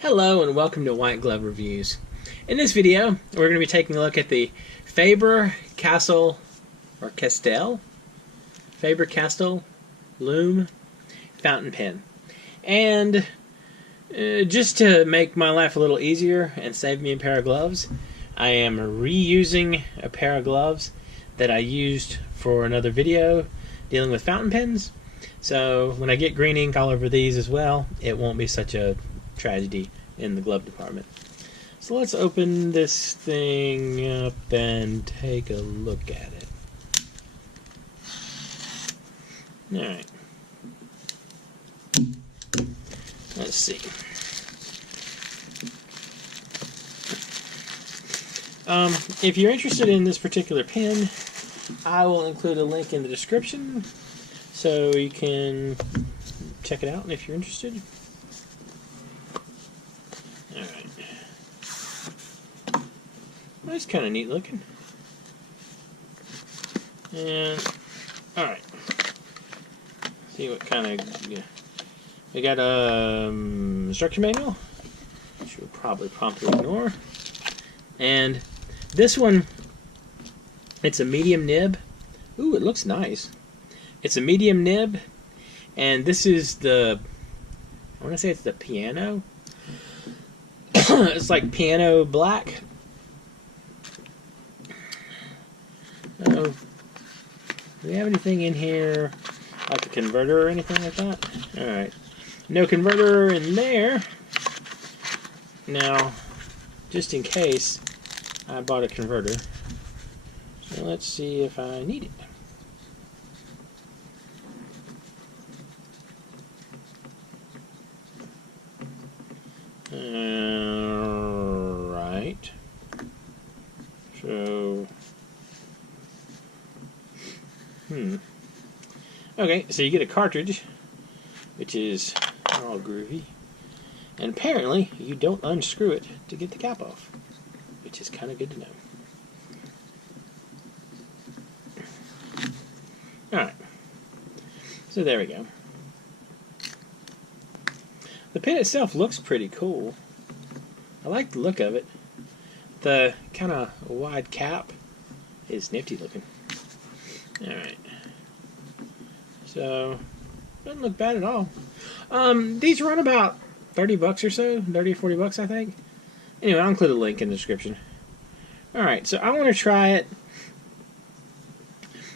Hello and welcome to White Glove Reviews. In this video, we're going to be taking a look at the Faber-Castell Loom fountain pen. And just to make my life a little easier and save me a pair of gloves, I am reusing a pair of gloves that I used for another video dealing with fountain pens. So when I get green ink all over these as well, it won't be such a tragedy in the glove department. So let's open this thing up and take a look at it. Alright. Let's see. If you're interested in this particular pen, I will include a link in the description so you can check it out if you're interested. Alright. Well, it's kind of neat looking. And, alright. See what kind of, yeah. We got a instruction manual, which we'll probably promptly ignore. And this one, it's a medium nib. Ooh, it looks nice. It's a medium nib, and this is the, I want to say it's the piano. It's like piano black. Do we have anything in here like a converter or anything like that? Alright. No converter in there. Now, just in case, I bought a converter. So let's see if I need it. Right. So, okay, so you get a cartridge, which is all groovy, and apparently you don't unscrew it to get the cap off, which is kind of good to know. Alright, so there we go. The pen itself looks pretty cool. I like the look of it. The kind of wide cap is nifty looking. Alright. So, doesn't look bad at all. These run about 30 bucks or so. 30 or 40 bucks, I think. Anyway, I'll include a link in the description. Alright, so I want to try it.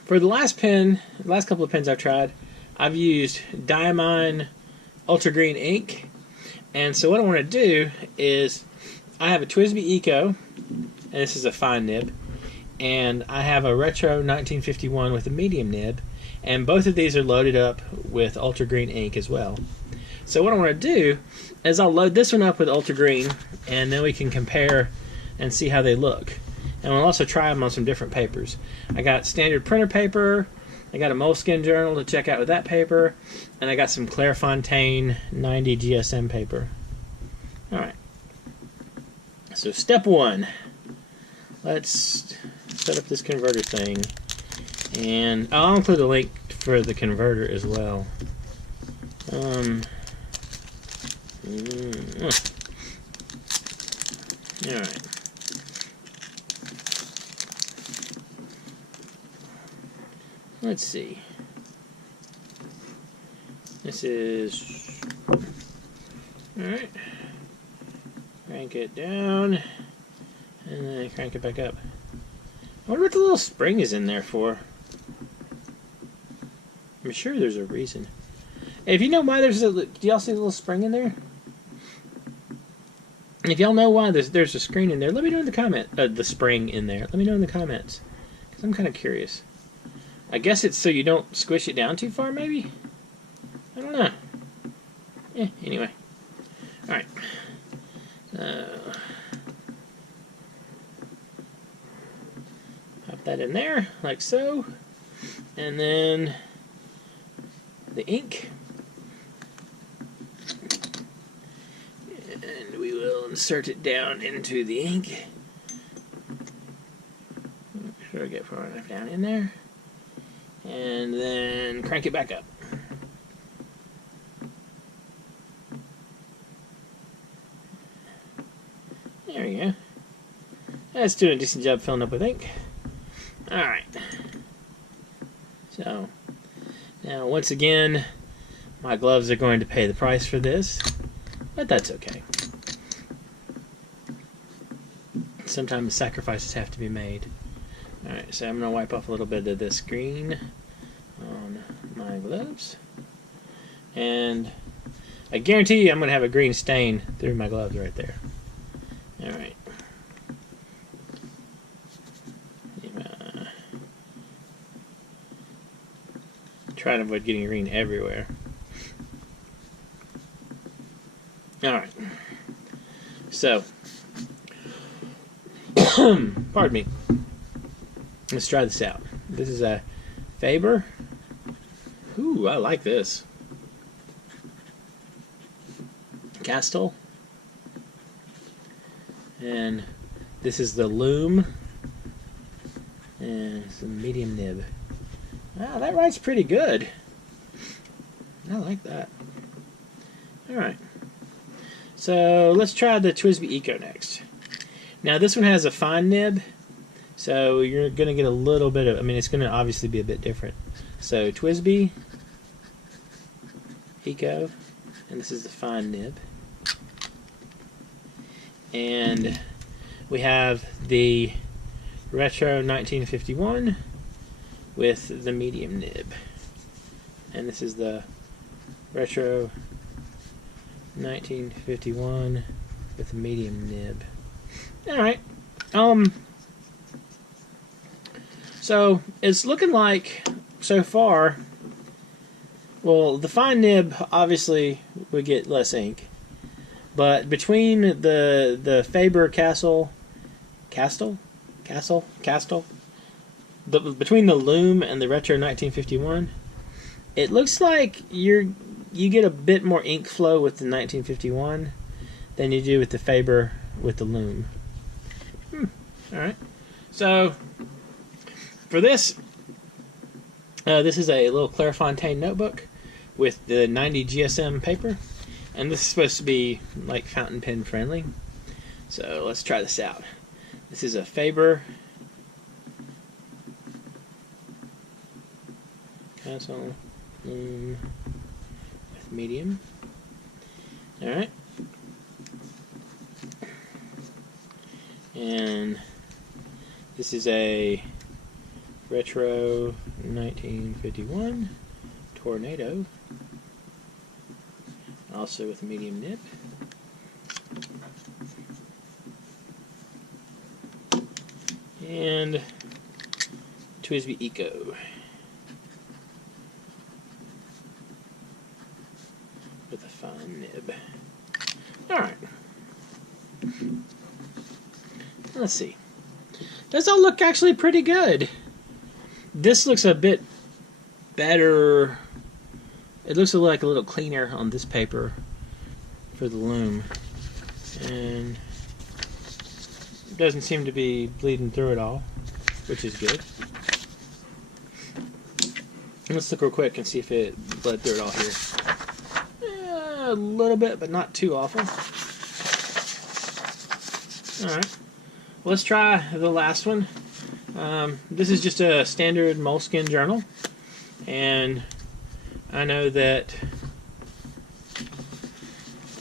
For the last couple of pens I've tried, I've used Diamine Ultra Green ink. And so what I want to do is, I have a Twizy Eco, and this is a fine nib, and I have a Retro 1951 with a medium nib, and both of these are loaded up with Ultra Green ink as well. So what I want to do is I'll load this one up with Ultra Green, and then we can compare and see how they look. And we'll also try them on some different papers. I got standard printer paper, I got a Moleskin Journal to check out with that paper, and I got some Clairefontaine 90 GSM paper. Alright. So step one. Let's set up this converter thing. And I'll include a link for the converter as well. Alright. Let's see. This is... Alright. Crank it down. And then crank it back up. I wonder what the little spring is in there for. I'm sure there's a reason. If you know why there's a... Do y'all see the little spring in there? If y'all know why there's a screen in there, let me know in the comment. The spring in there. Let me know in the comments. Because I'm kind of curious. I guess it's so you don't squish it down too far, maybe? I don't know. Anyway. Alright. Pop that in there, like so. And then the ink. And we will insert it down into the ink. Make sure I get far enough down in there. And then crank it back up. There we go. That's doing a decent job filling up with ink. Alright. So, now once again, my gloves are going to pay the price for this, but that's okay. Sometimes sacrifices have to be made. Alright, so I'm going to wipe off a little bit of this green on my gloves. And I guarantee you I'm going to have a green stain through my gloves right there. Alright. Try to avoid getting green everywhere. Alright. So, pardon me. Let's try this out. This is a Faber. Ooh, I like this. Castell. And this is the Loom. And some medium nib. Wow, that writes pretty good. I like that. Alright. So let's try the Twizy Eco next. Now this one has a fine nib, so you're going to get a little bit of, I mean it's going to obviously be a bit different. So Twizy Eco, and this is the fine nib. And we have the Retro 1951 with the medium nib. And this is the Retro 1951 with the medium nib. Alright. So it's looking like so far, well, the fine nib obviously would get less ink. But between the Faber-Castell between the Loom and the Retro 1951, it looks like you get a bit more ink flow with the 1951 than you do with the Faber with the Loom. Alright. So, for this, this is a little Clairefontaine notebook with the 90 GSM paper. And this is supposed to be like fountain pen friendly. So, let's try this out. This is a Faber Castell Loom with medium. Alright. And this is a Retro 1951 Tornado, also with a medium nib. And Twizy Eco with a fine nib. Alright. Let's see. Does all look actually pretty good? This looks a bit better. It looks like a little cleaner on this paper for the Loom. And it doesn't seem to be bleeding through it all, which is good. Let's look real quick and see if it bled through it all here. A little bit, but not too awful. Alright. Let's try the last one. This is just a standard Moleskin Journal. And I know that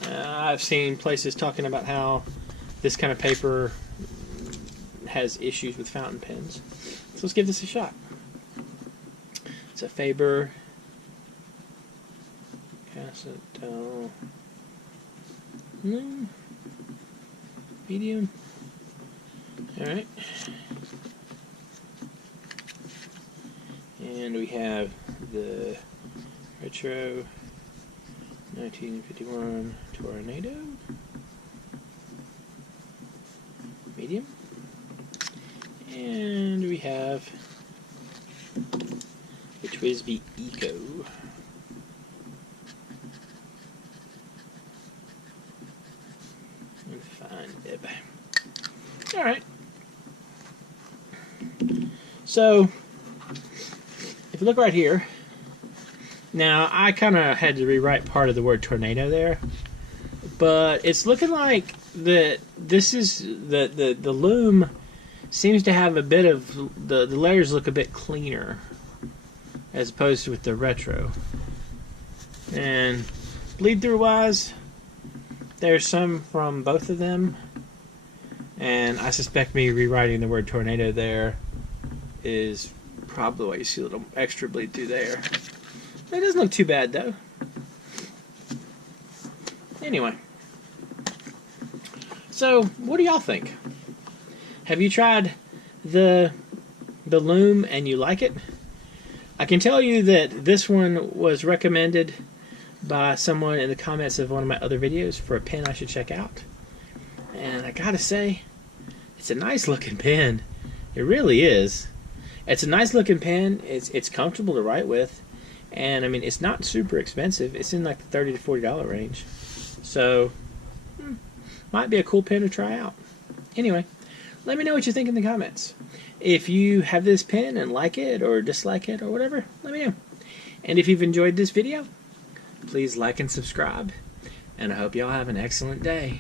I've seen places talking about how this kind of paper has issues with fountain pens. So let's give this a shot. It's a Faber-Castell Loom medium. Alright. And we have the Retro 1951 Tornado medium. And we have the Twizy Eco. And fine nib. Alright. So, if you look right here, now I kind of had to rewrite part of the word tornado there, but it's looking like that this is the loom seems to have a bit of the layers look a bit cleaner as opposed to with the retro. And bleed through wise, there's some from both of them, and I suspect me rewriting the word tornado there is probably why you see a little extra bleed through there. It doesn't look too bad though. Anyway, so what do y'all think? Have you tried the loom and you like it? I can tell you that this one was recommended by someone in the comments of one of my other videos for a pen I should check out. And I gotta say, it's a nice looking pen. It really is. It's a nice looking pen. It's comfortable to write with. And I mean, it's not super expensive. It's in like the $30 to $40 range. So, might be a cool pen to try out. Anyway, let me know what you think in the comments. If you have this pen and like it or dislike it or whatever, let me know. And if you've enjoyed this video, please like and subscribe. And I hope y'all have an excellent day.